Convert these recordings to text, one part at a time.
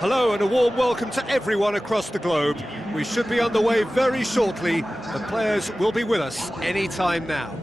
Hello and a warm welcome to everyone across the globe. We should be underway very shortly. The players will be with us any time now.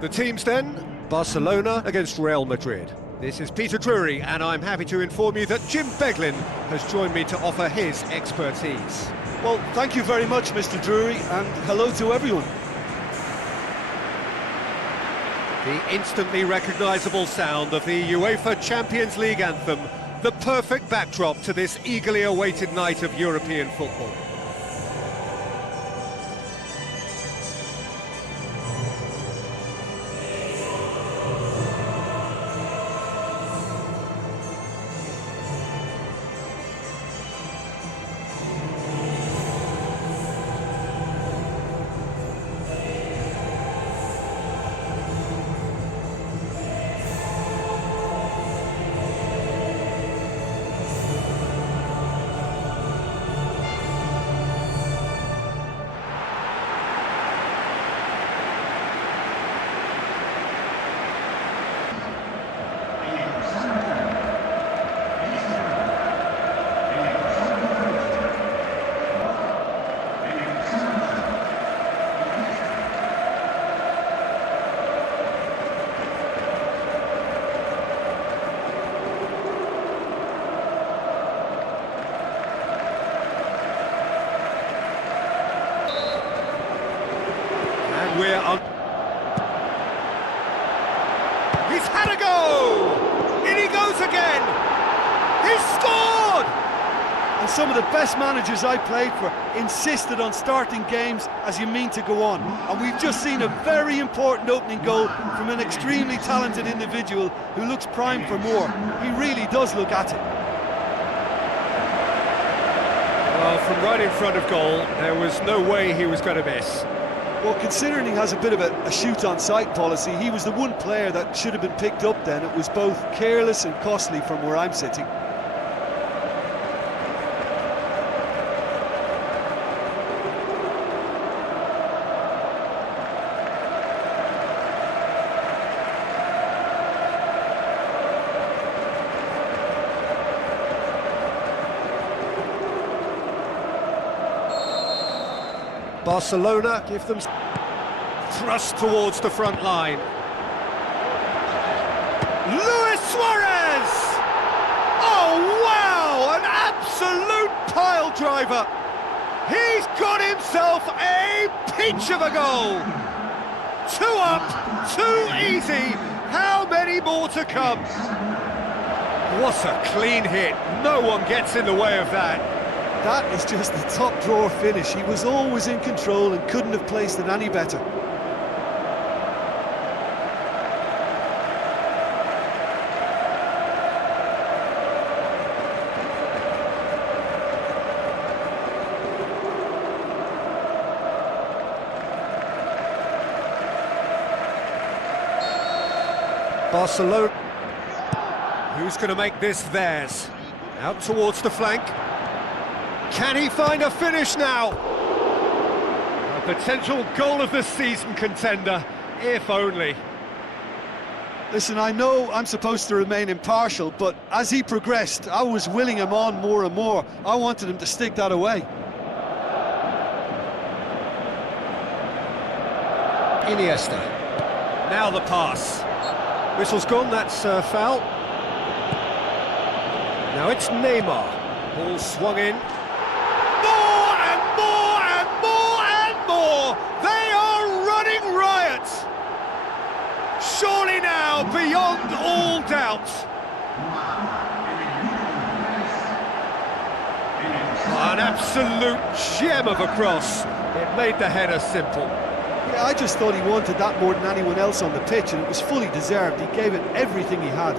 The teams then, Barcelona against Real Madrid. This is Peter Drury and I'm happy to inform you that Jim Beglin has joined me to offer his expertise. Well, thank you very much, Mr. Drury, and hello to everyone. The instantly recognisable sound of the UEFA Champions League anthem, the perfect backdrop to this eagerly awaited night of European football. We're on. He's had a go! In he goes again! He's scored! And some of the best managers I played for insisted on starting games as you mean to go on. And we've just seen a very important opening goal from an extremely talented individual who looks primed for more. He really does look at it. Well, from right in front of goal, there was no way he was going to miss. Well, considering he has a bit of a shoot-on-sight policy, he was the one player that should have been picked up then. It was both careless and costly from where I'm sitting. Barcelona give them thrust towards the front line. Luis Suarez! Oh wow, an absolute pile driver. He's got himself a peach of a goal. 2 up, 2 easy. How many more to come? What a clean hit. No one gets in the way of that. That is just the top drawer finish. He was always in control and couldn't have placed it any better. Barcelona. Who's going to make this theirs? Out towards the flank. Can he find a finish now? A potential goal of the season contender, if only. Listen, I know I'm supposed to remain impartial, but as he progressed, I was willing him on more and more. I wanted him to stick that away. Iniesta. Now the pass. Whistle's gone, that's a foul. Now it's Neymar. Ball swung in. They are running riot! Surely now, beyond all doubt. An absolute gem of a cross. It made the header simple. Yeah, I just thought he wanted that more than anyone else on the pitch, and it was fully deserved. He gave it everything he had.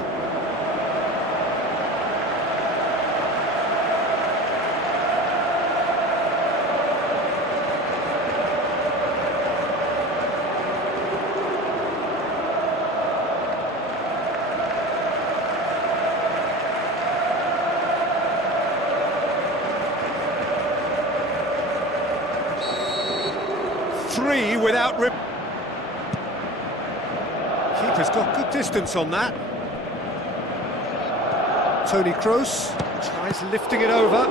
Three without Keeper's got good distance on that. Toni Kroos trying Tries lifting it over.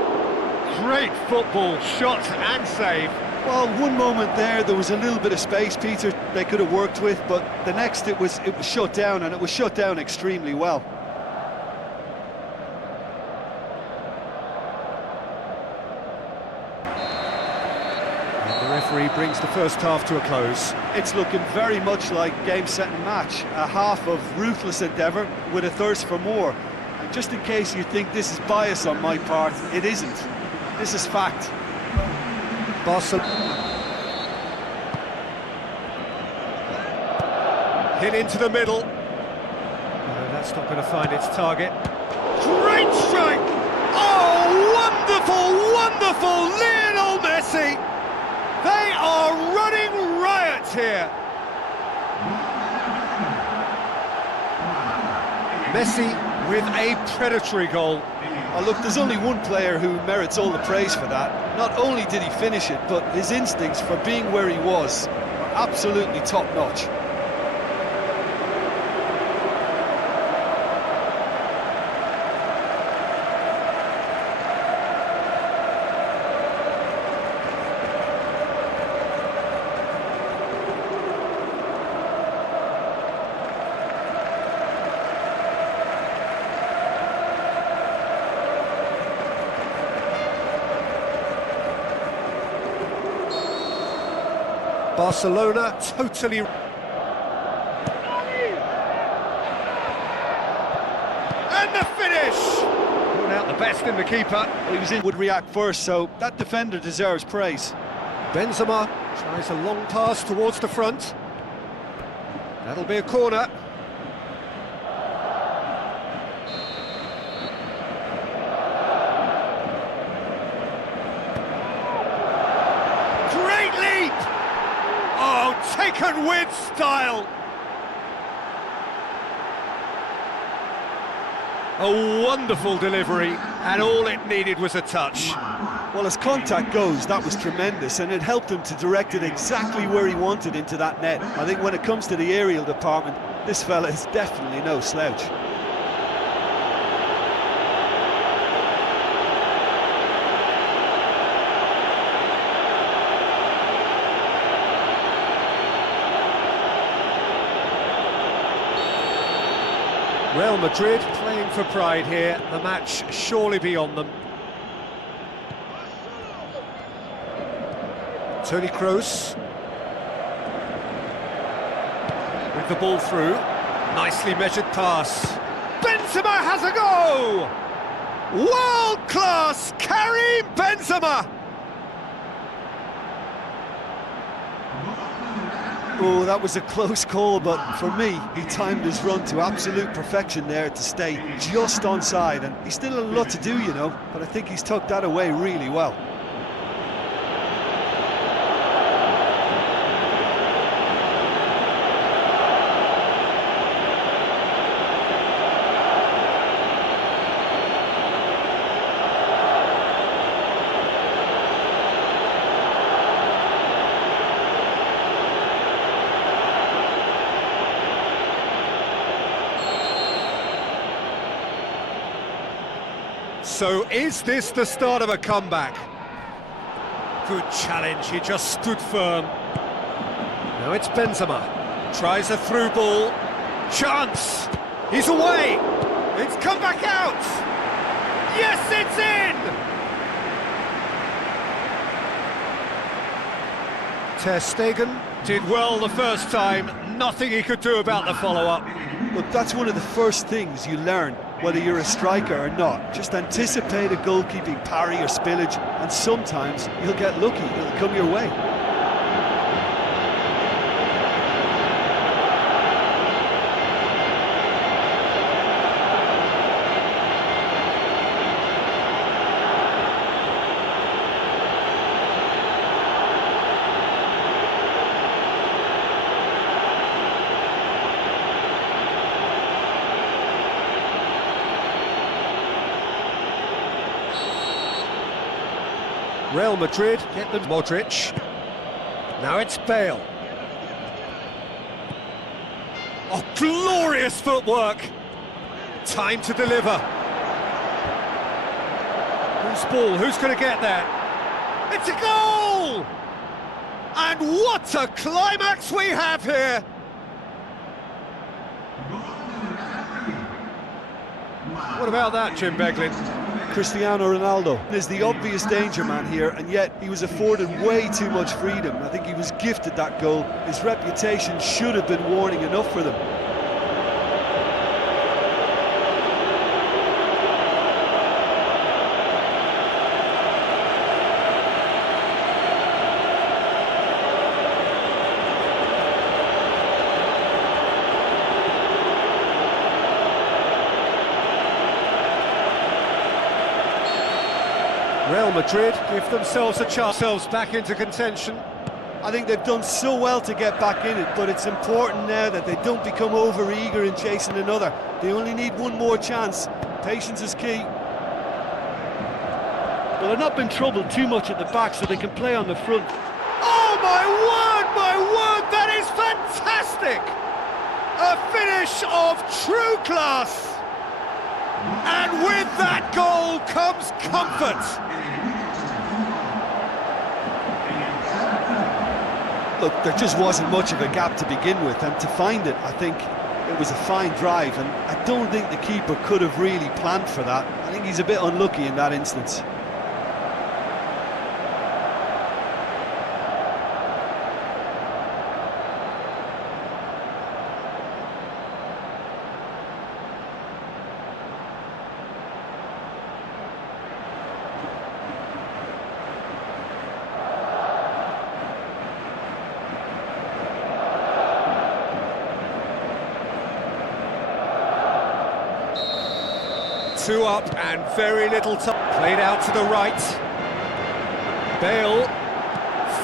Great football, shot and save. Well, one moment there was a little bit of space, Peter, they could have worked with, but the next it was shut down, and it was shut down extremely well. And the referee brings the first half to a close. It's looking very much like game, set and match, a half of ruthless endeavour with a thirst for more. And just in case you think this is bias on my part, it isn't. This is fact. Barcelona. Hit into the middle. No, that's not going to find its target. Great strike! Oh, wonderful, wonderful Lionel Messi! They are running riot here. Messi with a predatory goal. Oh, look, there's only one player who merits all the praise for that. Not only did he finish it, but his instincts for being where he was were absolutely top-notch. Barcelona totally... And the finish! Pulling out the best in the keeper. Well, he was in, would react first, so that defender deserves praise. Benzema tries a long pass towards the front. That'll be a corner. Great leap! Oh, taken with style! A wonderful delivery, and all it needed was a touch. Well, as contact goes, that was tremendous, and it helped him to direct it exactly where he wanted into that net. I think when it comes to the aerial department, this fella is definitely no slouch. Real Madrid playing for pride here, the match surely beyond them. Toni Kroos with the ball through, nicely measured pass. Benzema has a go! World-class Karim Benzema! Oh, that was a close call, but for me, he timed his run to absolute perfection there to stay just onside, and he's still a lot to do, you know, but I think he's tucked that away really well. So is this the start of a comeback? Good challenge, he just stood firm. Now it's Benzema. Tries a through ball. Chance! He's away! It's come back out! Yes, it's in! Ter Stegen did well the first time. Nothing he could do about the follow-up. Look, that's one of the first things you learn, whether you're a striker or not. Just anticipate a goalkeeping parry or spillage, and sometimes you'll get lucky, it'll come your way. Real Madrid get them. Modric. Now it's Bale. Oh, glorious footwork! Time to deliver. loose ball, who's going to get there? It's a goal! And what a climax we have here! What about that, Jim Beglin? Cristiano Ronaldo is the obvious danger man here, and yet he was afforded way too much freedom. I think he was gifted that goal. His reputation should have been warning enough for them. Real Madrid give themselves a chance, themselves back into contention. I think they've done so well to get back in it, but it's important now that they don't become over-eager in chasing another. They only need one more chance. Patience is key. Well, they've not been troubled too much at the back, so they can play on the front. Oh my word, that is fantastic! A finish of true class! And with that goal comes comfort. Look, there just wasn't much of a gap to begin with, and to find it, I think it was a fine drive, and I don't think the keeper could have really planned for that. I think he's a bit unlucky in that instance. Two up and very little time. Played out to the right. Bale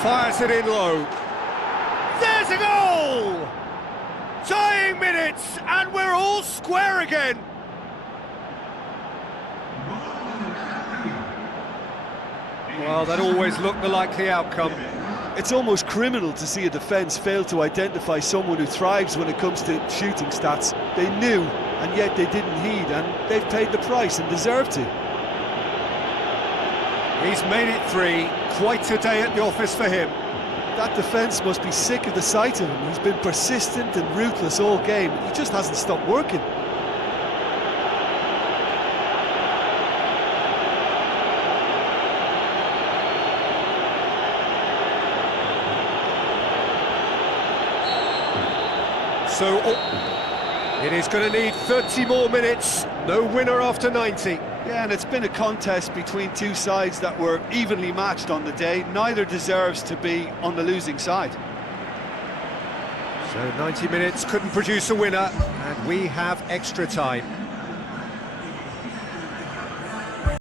fires it in low. There's a goal! Tying minutes and we're all square again. Well, that always looked the likely outcome. It's almost criminal to see a defence fail to identify someone who thrives when it comes to shooting stats. They knew, and yet they didn't heed, and they've paid the price and deserve to. He's made it three. Quite a day at the office for him. That defence must be sick of the sight of him. He's been persistent and ruthless all game. He just hasn't stopped working. So, it is going to need 30 more minutes. No winner after 90. Yeah, and it's been a contest between two sides that were evenly matched on the day. Neither deserves to be on the losing side. So 90 minutes couldn't produce a winner, and we have extra time.